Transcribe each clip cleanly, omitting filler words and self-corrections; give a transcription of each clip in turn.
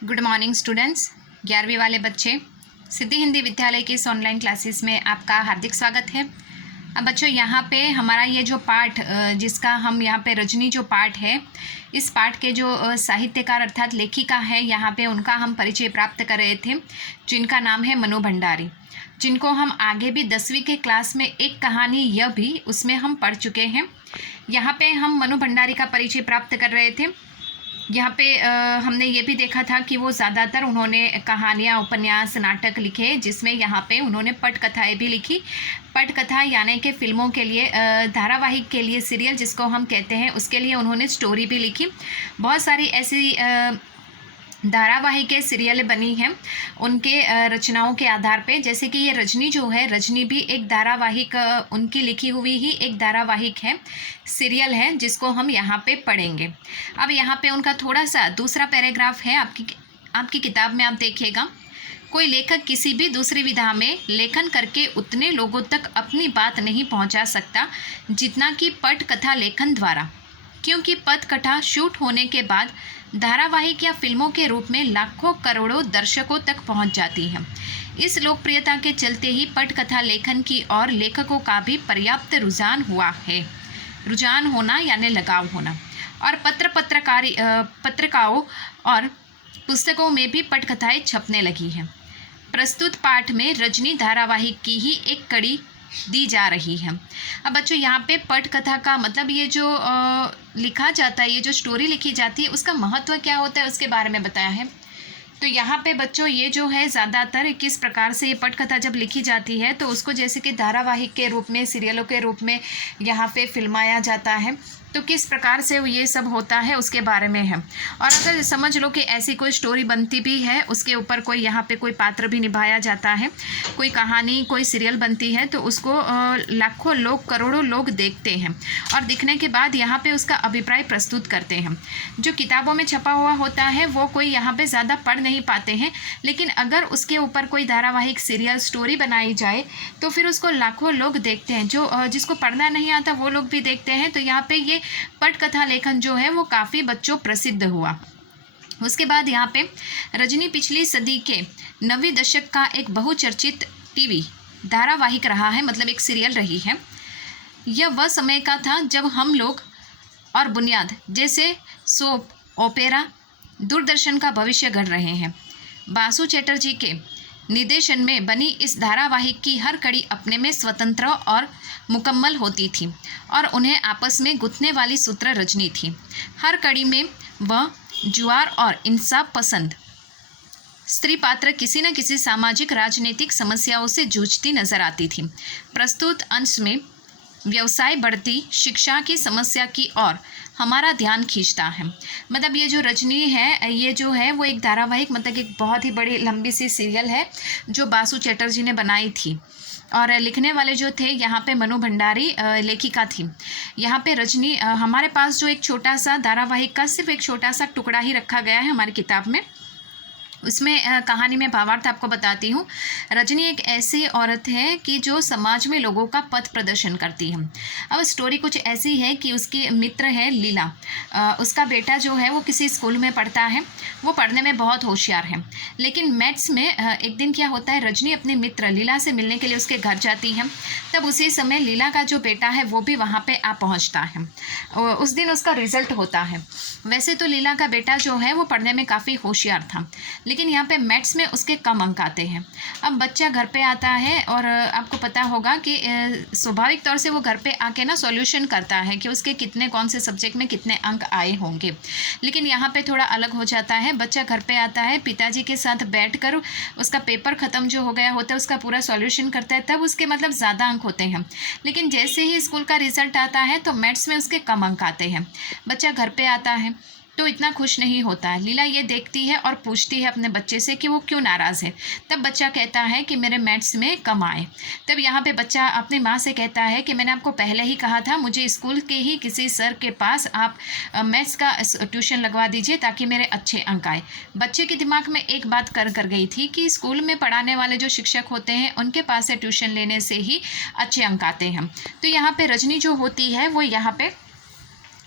Good morning students. 11वीं वाले बच्चे, सिद्धि हिंदी विद्यालय की इस ऑनलाइन क्लासेस में आपका हार्दिक स्वागत है। अब बच्चों, यहाँ पे हमारा ये जो पाठ जिसका हम यहाँ पे रजनी जो पाठ है, इस पाठ के जो साहित्यकार अर्थात लेखिका है, यहाँ पे उनका हम परिचय प्राप्त कर रहे थे, जिनका नाम है मनु भंडारी, जिनको हम आगे भी 10वीं के क्लास में एक कहानी यह भी उसमें हम पढ़ चुके हैं। यहाँ पे हम मनु भंडारी का परिचय प्राप्त कर रहे थे। यहाँ पे हमने ये भी देखा था कि वो ज़्यादातर उन्होंने कहानियाँ, उपन्यास, नाटक लिखे, जिसमें यहाँ पे उन्होंने पटकथाएँ भी लिखी। पटकथा यानी कि फिल्मों के लिए, धारावाहिक के लिए, सीरियल जिसको हम कहते हैं, उसके लिए उन्होंने स्टोरी भी लिखी। बहुत सारी ऐसी धारावाहिक सीरियल बनी हैं उनके रचनाओं के आधार पे। जैसे कि ये रजनी जो है, रजनी भी एक धारावाहिक, उनकी लिखी हुई ही एक धारावाहिक है, सीरियल है, जिसको हम यहाँ पे पढ़ेंगे। अब यहाँ पे उनका थोड़ा सा दूसरा पैराग्राफ है, आपकी किताब में आप देखिएगा। कोई लेखक किसी भी दूसरी विधा में लेखन करके उतने लोगों तक अपनी बात नहीं पहुँचा सकता जितना कि पटकथा लेखन द्वारा, क्योंकि पटकथा शूट होने के बाद धारावाहिक या फिल्मों के रूप में लाखों करोड़ों दर्शकों तक पहुंच जाती है। इस लोकप्रियता के चलते ही पटकथा लेखन की और लेखकों का भी पर्याप्त रुझान हुआ है। रुझान होना यानी लगाव होना। और पत्रिकाओं और पुस्तकों में भी पटकथाएं छपने लगी हैं। प्रस्तुत पाठ में रजनी धारावाहिक की ही एक कड़ी दी जा रही है। अब बच्चों, यहाँ पे पटकथा का मतलब ये जो लिखा जाता है, ये जो स्टोरी लिखी जाती है, उसका महत्व क्या होता है उसके बारे में बताया है। तो यहाँ पे बच्चों ये जो है ज़्यादातर किस प्रकार से ये पटकथा जब लिखी जाती है तो उसको जैसे कि धारावाहिक के रूप में, सीरियलों के रूप में यहाँ पे फिल्माया जाता है, तो किस प्रकार से ये सब होता है उसके बारे में है। और अगर समझ लो कि ऐसी कोई स्टोरी बनती भी है, उसके ऊपर कोई यहाँ पे कोई पात्र भी निभाया जाता है, कोई कहानी, कोई सीरियल बनती है, तो उसको लाखों लोग, करोड़ों लोग देखते हैं और दिखने के बाद यहाँ पे उसका अभिप्राय प्रस्तुत करते हैं। जो किताबों में छपा हुआ होता है वो कोई यहाँ पे ज़्यादा पढ़ नहीं पाते हैं, लेकिन अगर उसके ऊपर कोई धारावाहिक, सीरियल, स्टोरी बनाई जाए तो फिर उसको लाखों लोग देखते हैं। जो जिसको पढ़ना नहीं आता वो लोग भी देखते हैं। तो यहाँ पे ये पटकथा लेखन जो है वो काफ़ी बच्चों प्रसिद्ध हुआ। उसके बाद यहाँ पे रजनी पिछली सदी के 90 दशक का एक बहुचर्चित टीवी धारावाहिक रहा है, मतलब एक सीरियल रही है। यह वह समय का था जब हम लोग और बुनियाद जैसे सोप ओपेरा दूरदर्शन का भविष्य गढ़ रहे हैं। बासु चैटर्जी के निर्देशन में बनी इस धारावाहिक की हर कड़ी अपने में स्वतंत्र और मुकम्मल होती थी और उन्हें आपस में गुंथने वाली सूत्र रजनी थी। हर कड़ी में वह जुआर और इंसाफ पसंद स्त्री पात्र किसी न किसी सामाजिक, राजनीतिक समस्याओं से जूझती नजर आती थी। प्रस्तुत अंश में व्यवसाय, बढ़ती शिक्षा की समस्या की ओर हमारा ध्यान खींचता है। मतलब ये जो रजनी है, ये जो है वो एक धारावाहिक, मतलब एक बहुत ही बड़ी लंबी सी सीरियल है जो बासु चैटर्जी ने बनाई थी। और लिखने वाले जो थे यहाँ पे मनु भंडारी लेखिका थी। यहाँ पे रजनी, हमारे पास जो एक छोटा सा धारावाहिक का सिर्फ एक छोटा सा टुकड़ा ही रखा गया है हमारी किताब में। उसमें कहानी में भावार्थ आपको बताती हूँ। रजनी एक ऐसी औरत है कि जो समाज में लोगों का पथ प्रदर्शन करती है। अब स्टोरी कुछ ऐसी है कि उसकी मित्र है लीला, उसका बेटा जो है वो किसी स्कूल में पढ़ता है। वो पढ़ने में बहुत होशियार है, लेकिन मैथ्स में एक दिन क्या होता है, रजनी अपनी मित्र लीला से मिलने के लिए उसके घर जाती है। तब उसी समय लीला का जो बेटा है वो भी वहाँ पर आ पहुँचता है। उस दिन उसका रिजल्ट होता है। वैसे तो लीला का बेटा जो है वो पढ़ने में काफ़ी होशियार था, लेकिन यहाँ पे मैथ्स में उसके कम अंक आते हैं। अब बच्चा घर पे आता है और आपको पता होगा कि स्वाभाविक तौर से वो घर पे आके ना सॉल्यूशन करता है कि उसके कितने, कौन से सब्जेक्ट में कितने अंक आए होंगे। लेकिन यहाँ पे थोड़ा अलग हो जाता है। बच्चा घर पे आता है, पिताजी के साथ बैठकर उसका पेपर ख़त्म जो हो गया होता है उसका पूरा सॉल्यूशन करता है, तब उसके मतलब ज़्यादा अंक होते हैं। लेकिन जैसे ही स्कूल का रिजल्ट आता है तो मैथ्स में उसके कम अंक आते हैं। बच्चा घर पे आता है तो इतना खुश नहीं होता है। लीला ये देखती है और पूछती है अपने बच्चे से कि वो क्यों नाराज़ है। तब बच्चा कहता है कि मेरे मैथ्स में कम आए। तब यहाँ पे बच्चा अपनी माँ से कहता है कि मैंने आपको पहले ही कहा था, मुझे स्कूल के ही किसी सर के पास आप मैथ्स का ट्यूशन लगवा दीजिए ताकि मेरे अच्छे अंक आए। बच्चे के दिमाग में एक बात कर गई थी कि स्कूल में पढ़ाने वाले जो शिक्षक होते हैं उनके पास से ट्यूशन लेने से ही अच्छे अंक आते हैं। तो यहाँ पर रजनी जो होती है वो यहाँ पर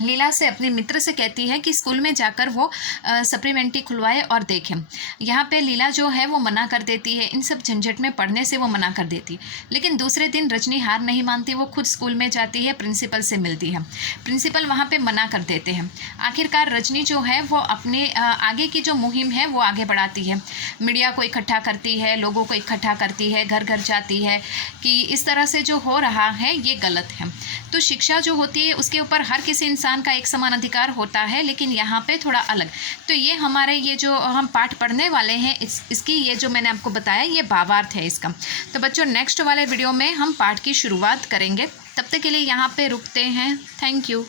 लीला से अपने मित्र से कहती है कि स्कूल में जाकर वो सप्लीमेंट्री खुलवाए और देखें। यहाँ पे लीला जो है वो मना कर देती है, इन सब झंझट में पढ़ने से वो मना कर देती। लेकिन दूसरे दिन रजनी हार नहीं मानती, वो खुद स्कूल में जाती है, प्रिंसिपल से मिलती है। प्रिंसिपल वहाँ पे मना कर देते हैं। आखिरकार रजनी जो है वो अपने आगे की जो मुहिम है वो आगे बढ़ाती है। मीडिया को इकट्ठा करती है, लोगों को इकट्ठा करती है, घर घर जाती है कि इस तरह से जो हो रहा है ये गलत है। तो शिक्षा जो होती है उसके ऊपर हर किसी इंसान का एक समान अधिकार होता है, लेकिन यहाँ पे थोड़ा अलग। तो ये हमारे ये जो हम पाठ पढ़ने वाले हैं इसकी ये जो मैंने आपको बताया ये भावार्थ है इसका। तो बच्चों नेक्स्ट वाले वीडियो में हम पाठ की शुरुआत करेंगे, तब तक के लिए यहाँ पे रुकते हैं। Thank you.